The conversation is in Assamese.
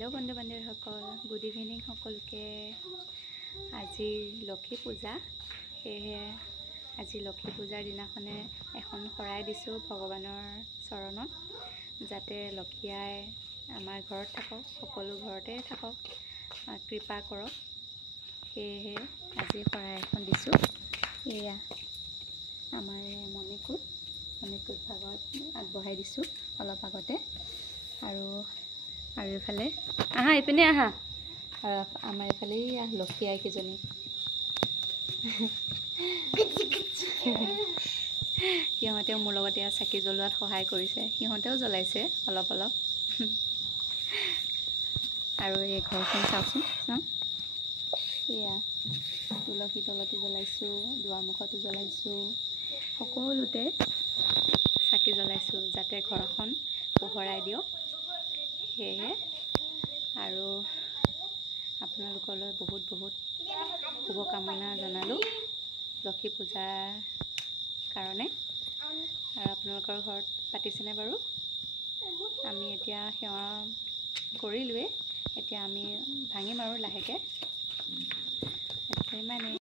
हेलो बंधु बान्धवीসকল गुड इवनिंग सकलोके আজি लक्ष्मी पूजा সেয়ে আজি लक्ष्मी पूजार दिनाखने এখন শৰাই দিছো ভগৱানৰ চৰণত যাতে লক্ষীয়াই আমাৰ ঘৰত থাকক সকলো ঘৰতে থাকক কৃপা কৰক সেয়ে আজি শৰাই এখন দিছো এয়া আমাৰ মণিকূট ভাগত আগবঢ়াই দিছো অলপ আগতে আৰু ইফালে আহা ইপিনে আহা আৰু আমাৰ ইফালে লক্ষী আই কেজনী সিহঁতেও মোৰ লগতে চাকি জ্বলোৱাত সহায় কৰিছে সিহঁতেও জ্বলাইছে অলপ আৰু এই ঘৰখন চাওকচোন এয়া তুলসী তলতে জ্বলাইছো দুৱাৰমুখতো জ্বলাইছো সকলোতে চাকি জ্বলাইছো যাতে ঘৰখন পোহৰাই দিয়ক সেয়ে আৰু আপোনালোকলৈ বহুত শুভকামনা জনালো লক্ষ্মী পূজাৰ কাৰণে আৰু আপোনালোকৰ ঘৰত পাতিছেনে বাৰু আমি এতিয়া সেৱা কৰিলোৱে এতিয়া আমি ভাঙিম আৰু লাহেকে ইমানে